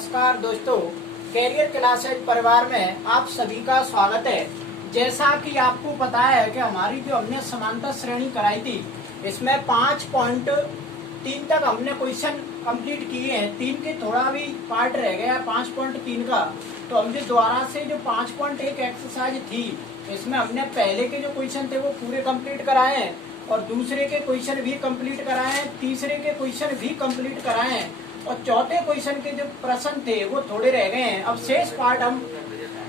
नमस्कार दोस्तों, career classes परिवार में आप सभी का स्वागत है। जैसा कि आपको पता है कि हमारी जो हमने समांतर श्रेणी कराई थी, इसमें 5.3 तक हमने क्वेश्चन कंप्लीट किए हैं। 3 के थोड़ा भी पार्ट रह गया 5.3 का, तो हमने दोबारा से जो 5.1 एक्सरसाइज थी, इसमें हमने पहले के जो क्वेश्चन थे वो पूरे कंप्लीट कराए हैं और दूसरे के क्वेश्चन भी कंप्लीट कराए हैं, तीसरे के क्वेश्चन भी कंप्लीट कराए हैं और चौथे क्वेश्चन के जो प्रश्न थे वो थोड़े रह गए हैं। अब शेष पार्ट हम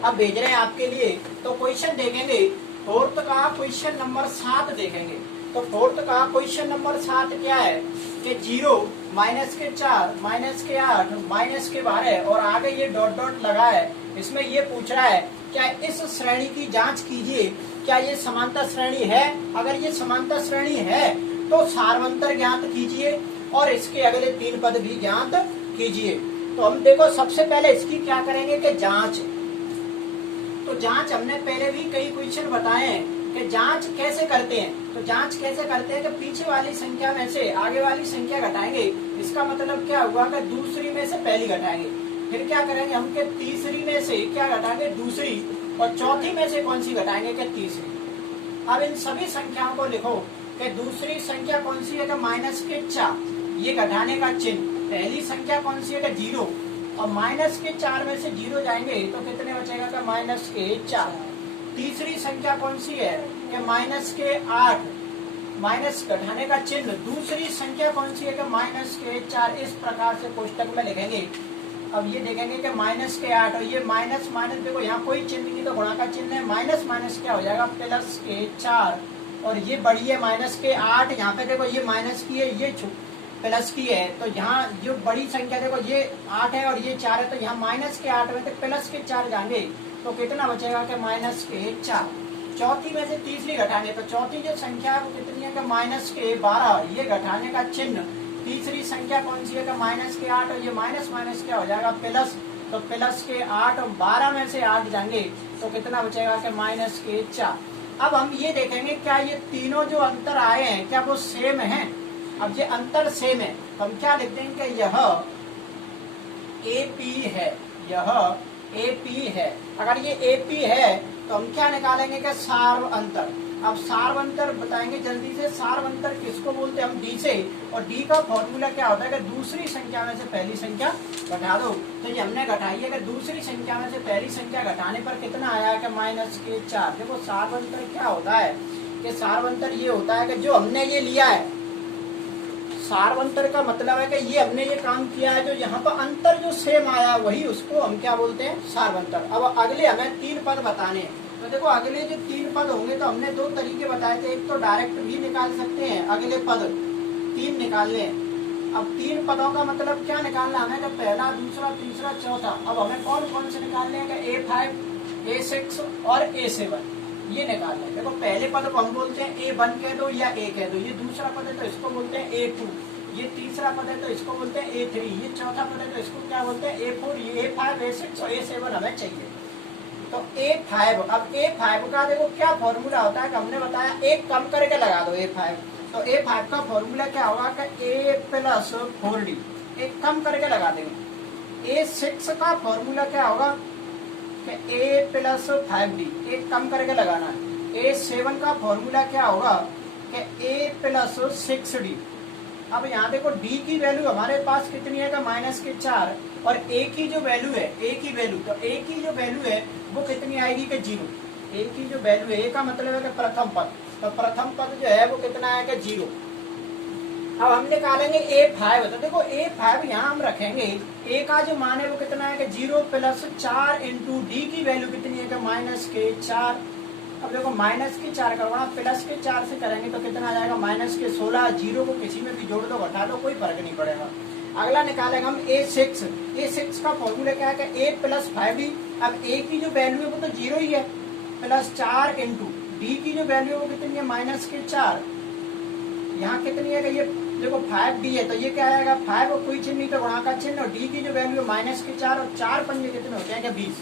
अब भेज रहे हैं आपके लिए। तो क्वेश्चन देखेंगे, फोर्थ का क्वेश्चन नंबर 7 देखेंगे। तो फोर्थ का क्वेश्चन नंबर 7 क्या है कि 0, -4, -8, -12 और आगे ये डॉट डॉट लगा है। इसमें ये पूछ रहा है क्या इस श्रेणी की जांच कीजिए, क्या ये समांतर श्रेणी है। अगर ये समांतर श्रेणी है तो सार्वंतर ज्ञात कीजिए और इसके अगले 3 पद भी ज्ञात कीजिए। तो हम देखो सबसे पहले इसकी क्या करेंगे कि जांच। तो जांच हमने पहले भी कई क्वेश्चन बताए हैं कि जांच कैसे करते हैं। तो जांच कैसे करते हैं कि पीछे वाली संख्या में से आगे वाली संख्या घटाएंगे। इसका मतलब क्या हुआ कि दूसरी में से पहली घटाएंगे। फिर क्या करेंगे हम कि तीसरी में से क्या घटाएंगे, दूसरी, और चौथी में से कौन सी घटाएंगे कि तीसरी। अब इन सभी संख्याओं को लिखो कि दूसरी संख्या कौन सी है कि -4, ये घटाने का चिन्ह। पहली संख्या कौन सी है कि 0 और -4 में से 0 जाएंगे तो कितने बचेगा कि -4। तीसरी संख्या कौन सी है कि -8, माइनस घटाने का चिन्ह। दूसरी संख्या कौन सी है कि -4। इस प्रकार से कोष्टक में लिखेंगे। अब ये देखेंगे कि -8 और ये माइनस माइनस, देखो यहाँ कोई चिन्ह नहीं तो गुणा का चिन्ह है, माइनस माइनस क्या हो जाएगा +4 और ये बड़ी है -8। यहाँ पे देखो ये माइनस की है, ये प्लस की है। तो यहाँ जो बड़ी संख्या देखो ये 8 है और ये 4 है, तो यहाँ -8 में से +4 जाएंगे तो कितना बचेगा कि -4। चौथी में से तीसरी घटाएंगे तो चौथी जो संख्या है वो कितनी है कि -12, ये घटाने का चिन्ह। तीसरी संख्या कौन सी है कि -8 और ये माइनस माइनस क्या हो जाएगा प्लस, तो +8 और 12 में से 8 जाएंगे तो कितना बचेगा कि -4। अब हम ये देखेंगे क्या ये तीनों जो अंतर आए हैं क्या वो सेम हैं। अब ये अंतर सेम है तो हम क्या लिख देंगे, यह AP है, यह AP है। अगर ये AP है तो हम क्या निकालेंगे कि सार्व अंतर। अब सार्व अंतर बताएंगे जल्दी से। सार्व अंतर किसको बोलते हैं हम, D से। और D का फॉर्मूला क्या होता है कि दूसरी संख्या में से पहली संख्या घटा दो। तो ये हमने घटाई है कि दूसरी संख्या में से पहली संख्या घटाने पर कितना आया कि -4। देखो सार्व अंतर क्या होता है कि सार्व अंतर ये होता है कि जो हमने ये लिया है, सार्वंतर का मतलब है कि ये हमने ये काम किया है, जो यहाँ पर अंतर जो सेम आया वही उसको हम क्या बोलते हैं, सार्वंतर। अब अगले हमें 3 पद बताने हैं। तो देखो अगले जो 3 पद होंगे तो हमने 2 तरीके बताए थे। एक तो डायरेक्ट भी निकाल सकते हैं, अगले पद 3 निकालने हैं। अब 3 पदों का मतलब क्या निकालना हमें कि पहला, दूसरा, तीसरा, चौथा। अब हमें कौन कौन से निकालने हैं कि A5, A6 और A7 ये निकालना है। देखो पहले पद को हम बोलते हैं A1 कह दो या A कह दो। ये दूसरा पद है तो इसको बोलते हैं A2। ये तीसरा पद है तो इसको बोलते हैं A3। ये चौथा पद है तो इसको क्या बोलते हैं A4। ये A5, A6 और A7 हमें चाहिए। तो A5, अब A5 का देखो क्या फॉर्मूला होता है कि हमने बताया एक कम करके लगा दो A5। तो A5 का फॉर्मूला क्या होगा कि A + 4D, एक कम करके लगा देंगे। A6 का फॉर्मूला क्या होगा कि A + 5D, एक कम करके लगाना है। A7 का फॉर्मूला क्या होगा कि A + 6D। अब यहाँ देखो D की वैल्यू हमारे पास कितनी है कि -4 और A की जो वैल्यू है, A की वैल्यू, तो A की जो वैल्यू है वो कितनी आएगी कि 0। A की जो वैल्यू है, A का मतलब है कि प्रथम पद, तो प्रथम पद जो है वो कितना है कि 0। अब हम निकालेंगे A5। तो देखो A5 यहाँ हम रखेंगे, A का जो मान है वो कितना है कि 0 + 4 × D की वैल्यू कितनी है कि -4। अब देखो -4 का गुणा +4 से करेंगे तो कितना आ जाएगा -16। 0 को किसी में भी जोड़ दो, घटा दो, कोई फर्क नहीं पड़ेगा। अगला निकालेंगे हम A6। A6 का फॉर्मूला क्या है कि A + 5D। अब A की जो वैल्यू है वो तो 0 ही है, +4 × D की जो वैल्यू है वो कितनी है -4। यहाँ कितनी है कि ये देखो 5D है तो ये क्या आएगा 5 और कोई चिन्ह नहीं तो गुणा का चिन्ह, और D की जो वैल्यू है -4 और 4 पंजे कितने होते हैं कि 20।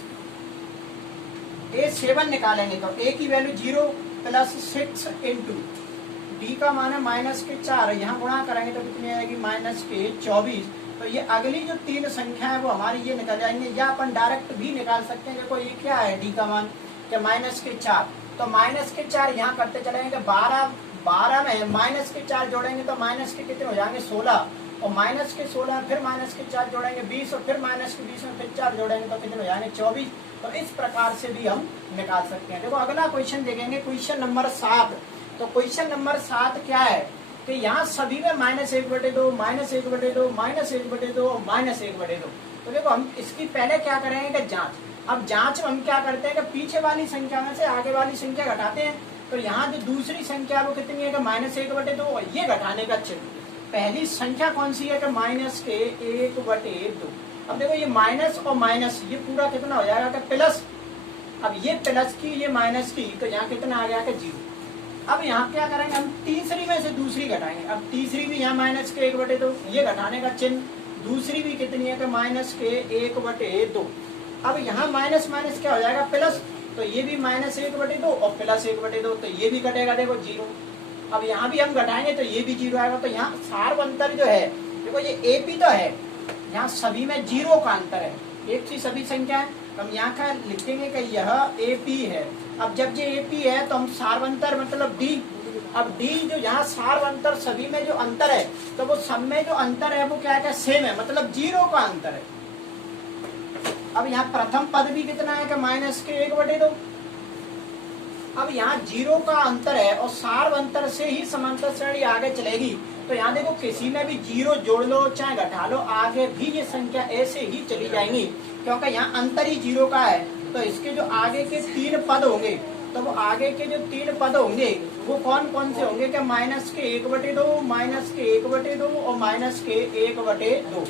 A7 निकालेंगे तो A की वैल्यू 0 + 6 × D का मान है -4, यहाँ गुणा करेंगे तो कितनी आएगी -24। तो ये अगली जो 3 संख्या है वो हमारी ये निकल जाएंगे, या अपन डायरेक्ट भी निकाल सकते हैं। देखो ये क्या है डी का मान, क्या माइनस के 4, तो माइनस के 4 यहाँ करते चलेंगे। 12 में माइनस के 4 जोड़ेंगे तो माइनस के कितने हो जाएंगे 16, और माइनस के 16 में फिर माइनस के 4 जोड़ेंगे 20, और फिर माइनस के 20 में फिर 4 जोड़ेंगे तो कितने हो जाएंगे 24। तो इस प्रकार से भी हम निकाल सकते हैं। देखो अगला क्वेश्चन देखेंगे, क्वेश्चन नंबर 7। तो क्वेश्चन नंबर 7 क्या है कि यहाँ सभी में -1/2, -1/2, -1/2 और -1/2। तो देखो हम इसकी पहले क्या करेंगे कि जांच। अब जांच में हम क्या करते हैं कि पीछे वाली संख्या में से आगे वाली संख्या घटाते हैं। तो यहाँ जो दूसरी संख्या वो कितनी है कि -1/2, और ये घटाने का चिन्ह। पहली संख्या कौन सी है कि -1/2। अब देखो ये माइनस और माइनस ये पूरा कितना हो जाएगा कि प्लस। अब ये प्लस की ये माइनस की, तो यहाँ कितना आ गया कि 0। अब यहाँ क्या करेंगे हम तीसरी में से दूसरी घटाएंगे। अब तीसरी भी यहाँ -1/2, ये घटाने का चिन्ह। दूसरी भी कितनी है कि -1/2। अब यहाँ माइनस माइनस क्या हो जाएगा प्लस, तो ये भी -1/2 और +1/2, तो ये भी घटेगा देखो 0। अब यहाँ भी हम घटाएंगे तो ये भी 0 आएगा। तो यहाँ सार्व अंतर जो है देखो ये एपी तो है, यहाँ सभी में 0 का अंतर है, एक सी सभी संख्या है। हम यहाँ का लिख देंगे कि यह एपी है। अब जब ये एपी है तो हम सार्वंतर मतलब डी। अब डी जो यहाँ सार्वंतर सभी में जो अंतर है, तो वो सब में जो अंतर है वो क्या है सेम है, मतलब 0 का अंतर है। अब यहाँ प्रथम पद भी कितना है कि -1/2। अब यहाँ 0 का अंतर है और सार्वंतर से ही समांतर श्रेणी आगे चलेगी। तो यहाँ देखो किसी में भी 0 जोड़ लो चाहे घटा लो, आगे भी ये संख्या ऐसे ही चली जाएंगी, क्योंकि यहाँ अंतर ही 0 का है। तो इसके जो आगे के 3 पद होंगे, तो वो आगे के जो 3 पद होंगे वो कौन कौन से होंगे कि -1/2, -1/2 और -1/2।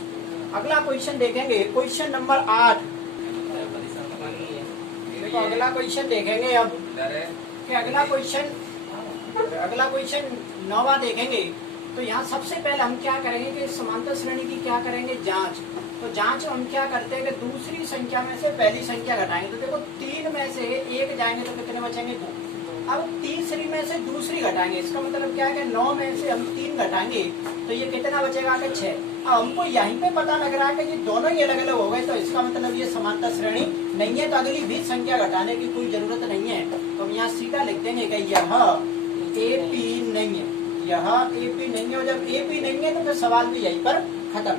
अगला क्वेश्चन देखेंगे, क्वेश्चन नंबर 8। देखो अगला क्वेश्चन देखेंगे अब कि अगला क्वेश्चन 9वां देखेंगे। तो यहाँ सबसे पहले हम क्या करेंगे कि समांतर श्रेणी की क्या करेंगे जांच। तो जांच हम क्या करते हैं कि दूसरी संख्या में से पहली संख्या घटाएंगे। तो देखो 3 में से 1 जाएंगे तो कितने बचेंगे 2। अब तीसरी में से दूसरी घटाएंगे, इसका मतलब क्या है कि 9 में से हम 3 घटाएंगे तो ये कितना बचेगा कि 6। अब हमको यहीं पे पता लग रहा है कि ये दोनों ही अलग अलग हो गए, तो इसका मतलब ये समांतर श्रेणी नहीं है। तो अगली भी संख्या घटाने की कोई जरूरत नहीं है। तो हम यहाँ सीधा लिख देंगे कि यह एपी नहीं है, यह एपी नहीं है। और जब एपी नहीं है तो फिर सवाल भी यहीं पर खत्म।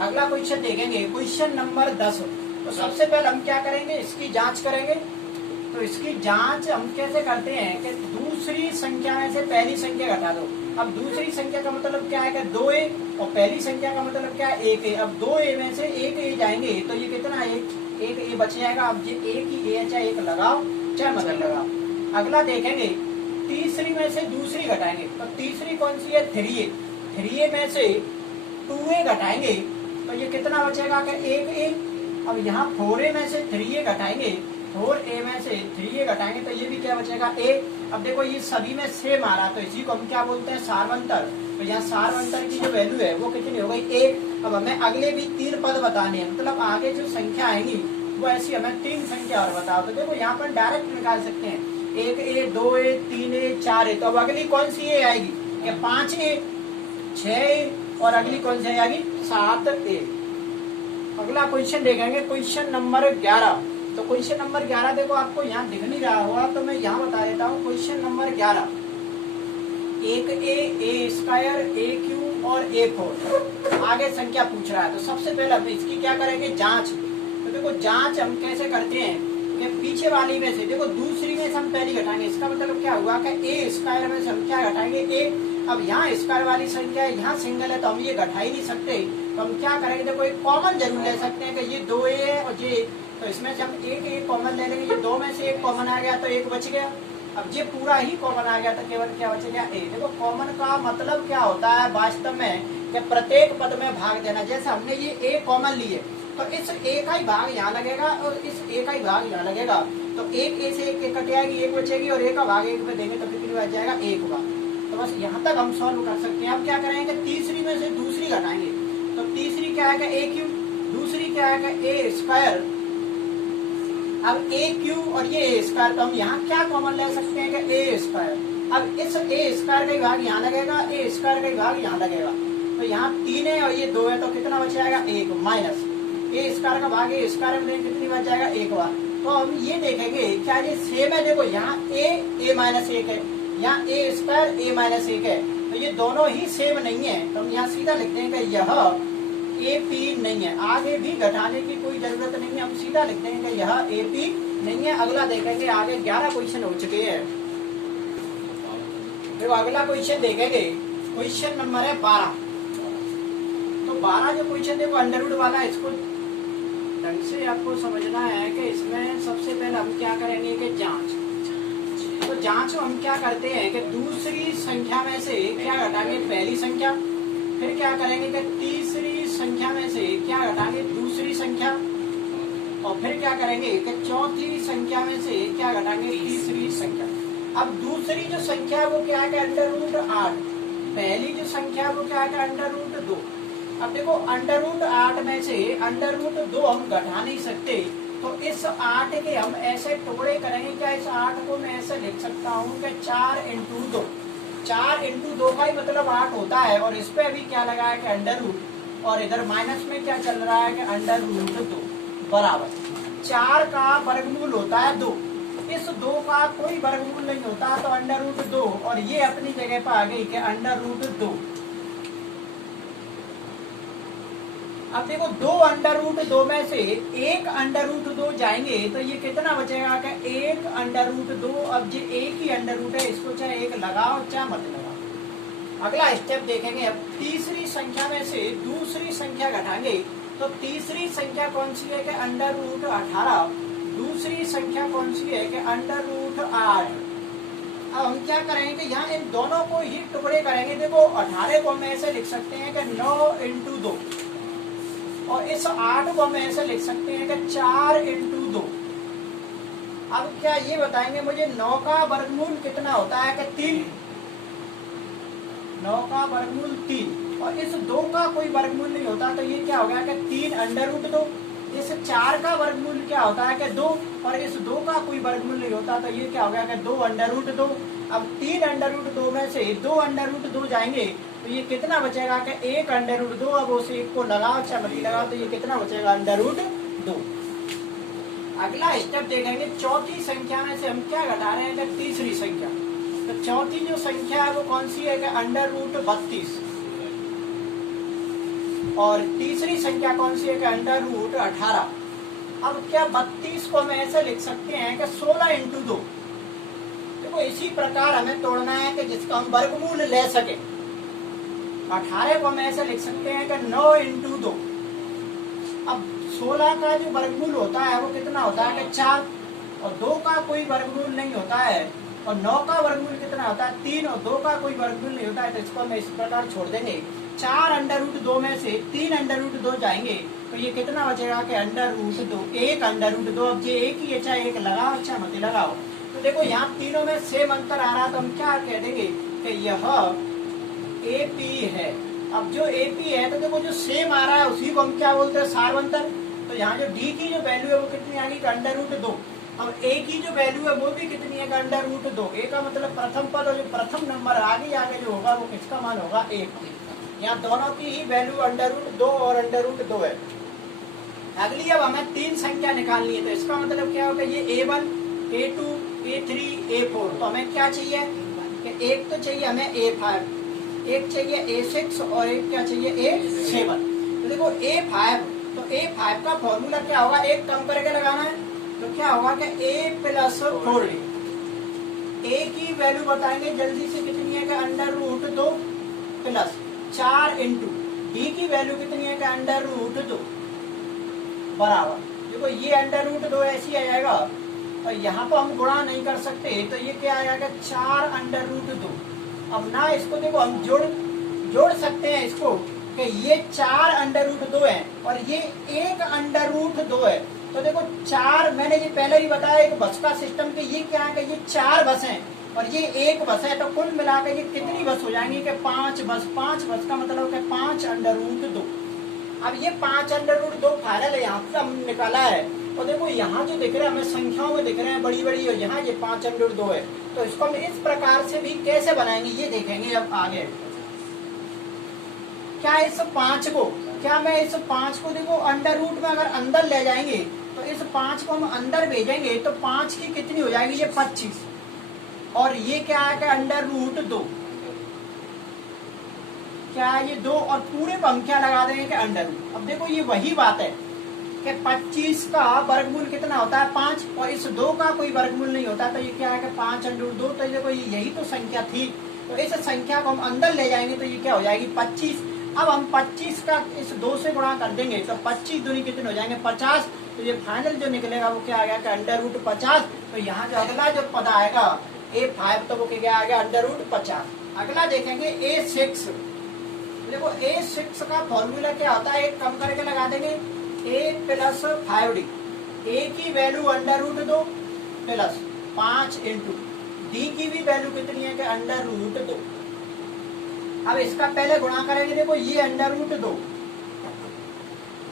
अगला क्वेश्चन देखेंगे, क्वेश्चन नंबर 10। तो सबसे पहले हम क्या करेंगे, इसकी जांच करेंगे। तो इसकी जांच हम कैसे करते हैं कि दूसरी संख्या में से पहली संख्या घटा दो। अब दूसरी संख्या का मतलब क्या है कि 2a, और पहली संख्या का मतलब क्या है 1a। अब 2a में से 1a जाएंगे तो ये कितना है 1a बच जाएगा। अब ये एक ही a, चाहे एक लगाओ चाहे मत लगाओ। अगला देखेंगे, तीसरी में से दूसरी घटाएंगे। तो तीसरी कौन सी है 3a। 3a में से 2a घटाएंगे तो ये कितना बचेगा कि 1a। अब यहाँ 4a में से 3a घटाएंगे, 4a में से 3a घटाएंगे तो ये भी क्या बचेगा a। अब देखो ये सभी में सेम आ रहा, तो इसी को हम क्या बोलते हैं सार्वंतर। तो यहाँ सार्वंतर की जो वैल्यू है वो कितनी हो गई 1। अब हमें अगले भी 3 पद बताने हैं, मतलब आगे जो संख्या आएंगी वो ऐसी हमें 3 संख्या और बताओ। तो देखो यहाँ पर डायरेक्ट निकाल सकते हैं 1a, 2a, 3a, 4a। तो अब अगली कौन सी a आएगी, 5a, 6a और अगली कौन सी आएगी 7a। अगला क्वेश्चन देखेंगे, क्वेश्चन नंबर 11। तो क्वेश्चन नंबर 11 देखो आपको यहाँ दिख नहीं रहा होगा तो मैं यहाँ बता देता हूँ। Question number 11, 1a, a² a³ और a4 आगे संख्या पूछ रहा है। तो सबसे पहले हम इसकी क्या करेंगे जांच। तो देखो जांच हम कैसे करते हैं कि पीछे वाली में से देखो दूसरी में से हम पहली घटाएंगे। इसका मतलब क्या हुआ कि a² में से हम क्या घटाएंगे a। अब यहाँ स्क्वायर वाली संख्या है, यहाँ सिंगल है तो हम ये घटा ही नहीं सकते। तो हम क्या करेंगे, देखो एक कॉमन जरूर ले सकते हैं कि ये 2a है और ये, तो इसमें से हम एक कॉमन ले लेंगे। ये 2 में से 1 कॉमन आ गया तो 1 बच गया। अब ये पूरा ही कॉमन आ गया तो केवल क्या बच गया a। देखो कॉमन का मतलब क्या होता है वास्तव में कि प्रत्येक पद में भाग देना। जैसे हमने ये a कॉमन लिए तो इस a का ही भाग यहाँ लगेगा और इस a का ही भाग यहाँ लगेगा। तो एक a से 1 कट जाएगी, 1 बचेगी और a का भाग 1 में देंगे तो कितनी बच जाएगा 1 भाग। तो बस यहाँ तक हम सॉल्व कर सकते हैं। अब क्या करेंगे, तीसरी में से दूसरी घटाएंगे। तो तीसरी क्या है कि a³, दूसरी क्या है कि a²। अब a³ और ये a², तो हम यहाँ क्या कॉमन ले सकते हैं कि a²। अब इस a² का ही भाग यहाँ लगेगा, a² का ही भाग यहाँ लगेगा। तो यहाँ 3 है और ये 2 है, तो कितना बच जाएगा 1 माइनस ए स्क्वायर का भाग ए स्क्वायर में कितनी बच जाएगा 1 बार। तो हम ये देखेंगे क्या ये सेम है। देखो यहाँ ए माइनस 1 है, यहाँ ए स्क्वायर ए माइनस 1 है, तो ये दोनों ही सेम नहीं है। तो हम यहाँ सीधा लिख देंगे यह ए पी नहीं है। आगे भी घटाने की कोई जरूरत नहीं है, हम सीधा लिख देंगे यह ए पी नहीं है। अगला देखेंगे, आगे 11 क्वेश्चन हो चुके हैं। देखो अगला क्वेश्चन देखेंगे, क्वेश्चन नंबर है 12। तो 12 जो क्वेश्चन देखो अंडर रूट वाला, इसको ढंग से आपको समझना है कि इसमें सबसे पहले हम क्या करेंगे कि जांच। तो जांच में हम क्या करते हैं कि दूसरी संख्या में से क्या घटाएंगे पहली संख्या, फिर क्या करेंगे कि तीसरी संख्या में से क्या घटाएंगे दूसरी संख्या, और फिर क्या करेंगे कि चौथी संख्या में से क्या घटाएंगे तीसरी संख्या। अब दूसरी जो संख्या है वो क्या है कि अंडर रूट 8, पहली जो संख्या है वो क्या है कि अंडर रूट 2। अब देखो अंडर रूट 8 में से अंडर रूट 2 हम घटा नहीं सकते, तो इस 8 के हम ऐसे टुकड़े करेंगे। क्या इस 8 को मैं ऐसे लिख सकता हूँ कि 4 इंटू 2, 4 इंटू 2 का ही मतलब 8 होता है। और इस पे अभी क्या लगा है कि अंडर रूट, और इधर माइनस में क्या चल रहा है कि अंडर रूट 2 बराबर 4 का वर्गमूल होता है 2। इस 2 का कोई वर्गमूल नहीं होता, तो अंडर रूट 2, और ये अपनी जगह पर आ गई कि अंडर रूट 2। अब देखो 2 अंडर रूट 2 में से एक अंडर रूट 2 जाएंगे, तो ये कितना बचेगा कि 1 अंडर रूट 2। अब ये एक ही अंडर रूट है, इसको चाहे 1 लगाओ चाहे मत लगाओ। अगला स्टेप देखेंगे, अब तीसरी संख्या में से दूसरी संख्या घटाएंगे। तो तीसरी संख्या कौन सी है कि अंडर रूट 18, दूसरी संख्या कौन सी है कि अंडर रूट 8। अब हम क्या करेंगे कि यहाँ इन दोनों को ही टुकड़े करेंगे। देखो 18 को हम ऐसे लिख सकते हैं कि 9 इंटू 2, और इस 8 को हम ऐसे लिख सकते हैं कि 4 इंटू 2। अब क्या ये बताएंगे मुझे 9 का वर्गमूल कितना होता है कि 3, 9 का वर्गमूल 3, और इस 2 का कोई वर्गमूल नहीं होता, तो ये क्या हो गया कि 3 अंडर रूट 2। इस 4 का वर्गमूल क्या होता है कि 2, और इस 2 का कोई वर्गमूल नहीं होता, तो ये क्या हो गया कि 2 अंडर रूट 2। अब 3 अंडर रूट 2 में से 2 अंडर रूट 2 जाएंगे, तो ये कितना बचेगा कि 1 अंडर रूट 2। अब उस 1 को लगाओ चाहे मत लगाओ, तो ये कितना बचेगा अंडर रूट 2। अगला स्टेप देखेंगे, चौथी संख्या में से हम क्या घटा रहे हैं कि तीसरी संख्या। तो चौथी जो संख्या है वो कौन सी है कि अंडर रूट 32, और तीसरी संख्या कौन सी है कि अंडर रूट 18। अब क्या 32 को हम ऐसे लिख सकते हैं कि 16 इंटू 2। देखो इसी प्रकार हमें तोड़ना है कि जिसका हम वर्गमूल ले सके। 18 को हम ऐसे लिख सकते हैं कि 9 इंटू 2। अब 16 का जो वर्गमूल होता है वो कितना होता है कि 4, और 2 का कोई वर्गमूल नहीं होता है, और 9 का वर्गमूल कितना होता है 3, और 2 का कोई वर्गमूल नहीं होता है, तो इसको हम इस प्रकार छोड़ देंगे। 4 अंडर रूट 2 में से 3 अंडर रूट 2 जाएंगे, तो ये कितना बचेगा कि अंडर रूट 2, 1 अंडर रूट 2। अब ये एक ही है, चाहे 1 लगाओ चाहे मत लगाओ। तो देखो यहाँ तीनों में सेम अंतर आ रहा, तो हम क्या कह देंगे कि यह ए पी है। अब जो ए पी है, तो देखो जो सेम आ रहा है उसी को हम क्या बोलते हैं सार्वंतर। तो यहाँ जो डी की जो वैल्यू है वो कितनी आ गई कि अंडर रूट 2। अब ए की जो वैल्यू है वो भी कितनी है कि अंडर रूट 2। ए का मतलब प्रथम पद, और जो प्रथम नंबर आगे जो होगा वो किसका मान होगा 1। यहाँ दोनों की ही वैल्यू अंडर रूट 2 और अंडर रूट 2 है। अगली अब हमें 3 संख्या निकालनी है, तो इसका मतलब क्या होगा ये A1, A2, A3, A4। तो हमें क्या चाहिए कि एक तो चाहिए हमें A5, एक चाहिए A6, और एक क्या चाहिए A7। तो देखो A5, तो A5 का फॉर्मूला क्या होगा, एक कम करके लगाना है, तो क्या होगा कि A प्लस 4D। A की वैल्यू बताएंगे जल्दी से कितनी है कि under root 2 plus 4 into D की वैल्यू कितनी है कि अंडर रूट 2 बराबर। देखो ये अंडर रूट 2 ऐसी आ जाएगा, और यहाँ पर हम गुणा नहीं कर सकते, तो ये क्या आ जाएगा 4 अंडर रूट 2। अब ना इसको देखो हम जोड़ सकते हैं इसको कि ये 4 अंडर रूट 2 है, और ये 1 अंडर रूट 2 है। तो देखो 4, मैंने ये पहले ही बताया एक बस का सिस्टम के, ये क्या है कि ये 4 बस हैं और ये 1 बस है, तो कुल मिलाकर ये कितनी बस हो जाएंगी कि 5 बस। 5 बस का मतलब है 5 अंडर रूट 2। अब ये 5 अंडर रूट 2 फाइनल है, यहाँ से हम निकाला है, और देखो यहाँ जो दिख रहा है हमें संख्याओं में दिख रहे हैं बड़ी बड़ी, और यहाँ ये 5 अंडर रूट 2 है। तो इसको हम इस प्रकार से भी कैसे बनाएंगे ये देखेंगे अब आगे। क्या इस 5 को, क्या मैं इस 5 को देखो अंडर रूट में अगर अंदर ले जाएंगे तो इस 5 को हम अंदर भेजेंगे तो 5 की कितनी हो जाएगी, ये 25, और ये क्या है कि अंडर रूट 2, क्या है ये 2, और पूरे पर हम क्या लगा देंगे कि अंडर रूट। अब देखो ये वही बात है कि 25 का वर्गमूल कितना होता है 5, और इस 2 का कोई वर्गमूल नहीं होता, तो ये क्या है कि 5 अंडर रूट 2, तो देखो यही तो संख्या थी, तो इस संख्या को हम अंदर ले जाएंगे तो ये क्या हो जाएगी 25। अब हम 25 का इस 2 से गुणा कर देंगे तो 25 दूनी कितने हो जाएंगे 50, तो ये फाइनल जो निकलेगा वो क्या आ गया कि अंडर रूट 50। तो यहाँ जो अगला जो पद आएगा A5, तो वो क्या आ गया अंडर रूट 50। अगला देखेंगे A6। देखो A6 का फॉर्मूला क्या होता है, एक कम करके लगा देंगे A प्लस 5D, A की value under root 2 plus 5 into D की भी वैल्यू कितनी है कि अंडर रूट 2। अब इसका पहले गुणा करेंगे, देखो ये अंडर रूट 2,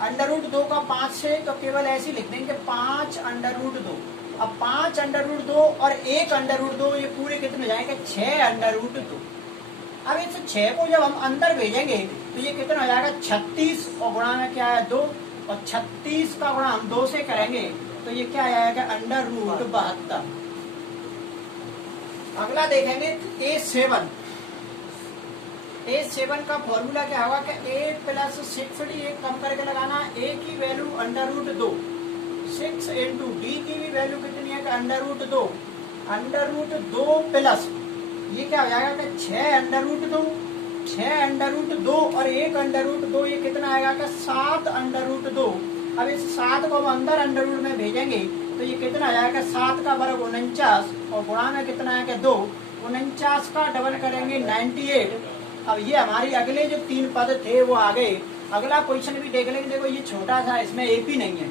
अंडर रूट 2 का 5 से, तो केवल ऐसे लिख देंगे 5 अंडर रूट 2। अब 5 अंडर रूट 2 और 1 अंडर रूट 2, ये पूरे कितने हो जाएंगे 6 अंडर रूट 2। अब इस 6 को जब हम अंदर भेजेंगे तो ये कितना हो जाएगा 36, और गुणा में क्या है 2, और 36 का गुणा हम 2 से करेंगे तो ये क्या आएगा अंडर रूट 72। अगला देखेंगे A7। A7 का फॉर्मूला क्या होगा कि A प्लस 6D, एक कम करके लगाना, A की value under root 2, 6 into D की भी वैल्यू कितनी है कि under root 2, under root 2 plus ये क्या हो जाएगा कि 6 अंडर रूट 2, 6 अंडर रूट 2 और 1 अंडर रूट 2, ये कितना आएगा कि 7 अंडर रूट 2। अब इस 7 को हम अंदर अंडर रूट में भेजेंगे तो ये कितना आ जाएगा 7 का वर्ग 49, और गुणा में कितना है कि 2, 49 का डबल करेंगे 98। अब ये हमारी अगले जो 3 पद थे वो आ गए। अगला क्वेश्चन भी देख लेंगे, देखो ये छोटा सा, इसमें AP नहीं है।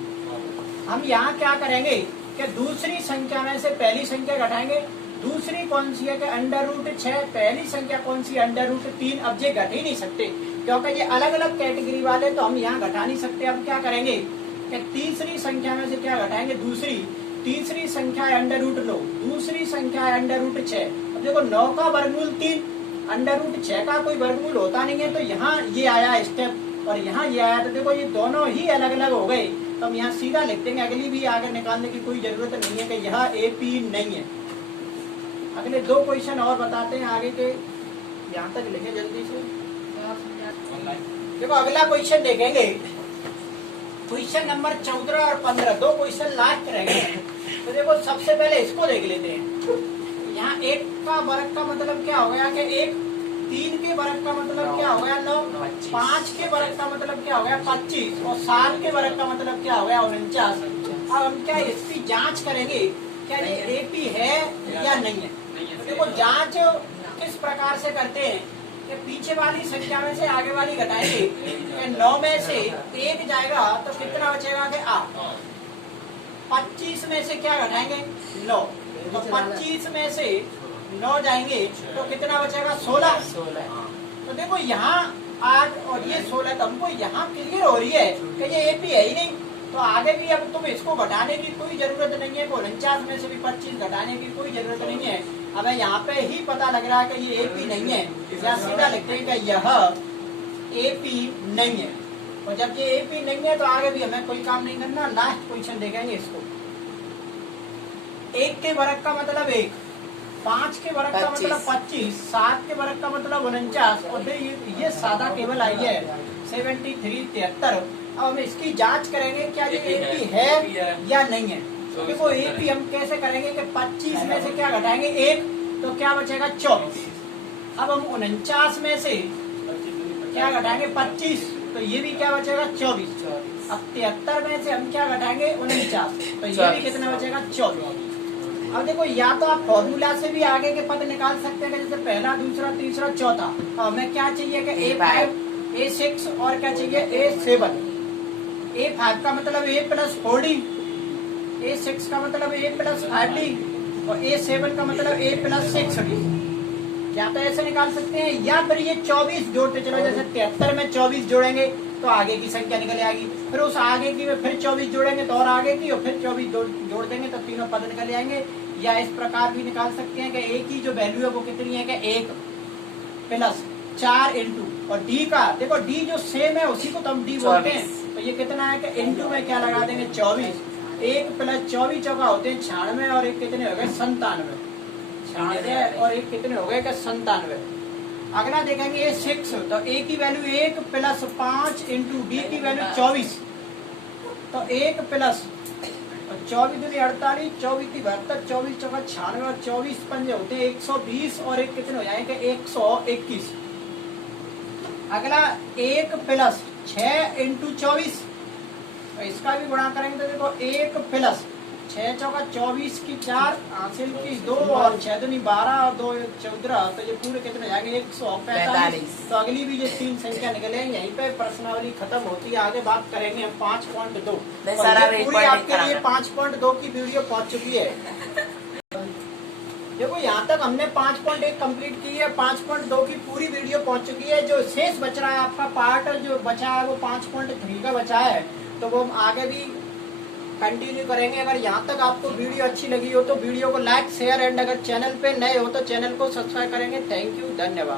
हम यहाँ क्या करेंगे कि दूसरी संख्या में से पहली संख्या घटाएंगे, दूसरी कौन सी है कि अंडर रूट 6, पहली संख्या कौन सी अंडर रूट 3। अब ये घट ही नहीं सकते क्योंकि ये अलग अलग कैटेगरी वाले, तो हम यहाँ घटा नहीं सकते। अब क्या करेंगे कि तीसरी संख्या में से क्या घटाएंगे, तीसरी संख्या है अंडर रूट 9, दूसरी संख्या है अंडर रूट 6। अब देखो 9 का वर्गमूल 3, अंडर रूट 6 का कोई वर्गमूल होता नहीं है, तो यहाँ ये आया स्टेप और यहाँ ये आया, तो देखो ये दोनों ही अलग अलग हो गए, तो हम यहाँ सीधा लिख देंगे, अगली भी आगे निकालने की कोई जरूरत नहीं है कि यहाँ AP नहीं है। अगले 2 क्वेश्चन और बताते हैं आगे के, यहाँ तक लिखे जल्दी से। देखो अगला क्वेश्चन देखेंगे, क्वेश्चन नंबर 14 और 15, 2 क्वेश्चन लास्ट रहेंगे। तो देखो सबसे पहले इसको देख लेते हैं। यहाँ 1 का वर्ग का मतलब क्या हो गया कि 1, 3 के वर्ग का मतलब क्या हो गया 9, 5 के वर्ग का मतलब क्या हो गया 25, और 7 के वर्ग का मतलब क्या हो गया 49। अब हम क्या इसकी जांच करेंगे, क्या ये AP है या नहीं है। देखो जांच किस प्रकार से करते हैं कि पीछे वाली संख्या में से आगे वाली घटाएंगे, 9 में से 1 जाएगा तो कितना बचेगा कि 8, 25 में से क्या घटाएंगे 9, तो 25 में से 9 जाएंगे तो कितना बचेगा 16। तो देखो यहाँ 8 और ये 16, तो हमको यहाँ क्लियर हो रही है कि ये AP है ही नहीं, तो आगे भी अब तुम इसको घटाने की कोई जरूरत नहीं है, 49 में से भी 25 घटाने की कोई जरूरत नहीं है। हमें यहाँ पे ही पता लग रहा है कि ये AP नहीं है, या सीधा लिखते हैं कि यह AP नहीं है, और जब ये AP नहीं है तो आगे भी हमें कोई काम नहीं करना। लास्ट क्वेश्चन देखेंगे इसको। 1 के वर्ग का मतलब 1, 5 के वर्ग का मतलब 25, 7 के वर्ग का मतलब 49, और ये सादा टेबल आई है 73, 73। अब हम इसकी जांच करेंगे क्या ये AP है या नहीं है। देखो AP हम कैसे करेंगे कि 25 में से क्या घटाएंगे 1, तो क्या बचेगा 24। अब हम 49 में से क्या घटाएंगे 25, तो ये भी क्या बचेगा 24। अब 73 में से हम क्या घटाएंगे 49, तो ये भी कितना बचेगा 24। अब देखो या तो आप फॉर्मूला से भी आगे के पद निकाल सकते हैं, जैसे पहला, दूसरा, तीसरा, चौथा। हमें क्या चाहिए कि A5, A6 और क्या चाहिए A7। A5 का मतलब A प्लस 4D, A6 का मतलब A प्लस 5D, और A7 का मतलब A प्लस 6D। या तो ऐसे निकाल सकते हैं, या फिर ये 24 जोड़ते चलो, जैसे 73 में 24 जोड़ेंगे तो आगे की संख्या निकल आएगी, फिर उस आगे की में फिर 24 जोड़ेंगे तो और आगे की, और फिर 24 जोड़ देंगे तो तीनों पद निकल आएंगे। या इस प्रकार भी निकाल सकते हैं कि A की जो वैल्यू है वो कितनी है कि 1 प्लस 4 इंटू और डी का देखो, डी जो सेम है उसी को तो हम डी बोलते हैं। तो ये कितना है कि इंटू में क्या लगा देंगे 24, 1 प्लस 24 चौका होते हैं 96 और एक कितने हो गए 97, 96 और एक कितने हो गए 97। अगला देखेंगे ये 6, तो ए की वैल्यू 1 प्लस 5 इंटू डी की वैल्यू 24, तो 1 प्लस 24 दूनी 48, 24 की 72, 24 चौका 96 और 24 पंजे होते हैं 120 और एक कितने हो जाएंगे 121। अगला 1 प्लस 6 इंटू 24, तो इसका भी गुणा करेंगे तो देखो 1 प्लस 6 चौका 24 की 4 हासिल की 2 और 6 दूनी 12 और 2 14, तो ये पूरे कितने हो जाएंगे 145। तो अगली भी जो 3 संख्या निकले यहीं पे प्रश्नावली खत्म होती है। आगे बात करेंगे हम 5.2। पूरी आपके लिए 5.2 की वीडियो पहुंच चुकी है। देखो यहाँ तक हमने 5.1 कंप्लीट की है, 5.2 की पूरी वीडियो पहुंच चुकी है। जो शेष बच रहा है आपका पार्ट जो बचा है वो 5.3 का बचा है, तो वो हम आगे भी कंटिन्यू करेंगे। अगर यहाँ तक आपको वीडियो अच्छी लगी हो तो वीडियो को लाइक शेयर एंड अगर चैनल पे नए हो तो चैनल को सब्सक्राइब करेंगे। थैंक यू, धन्यवाद।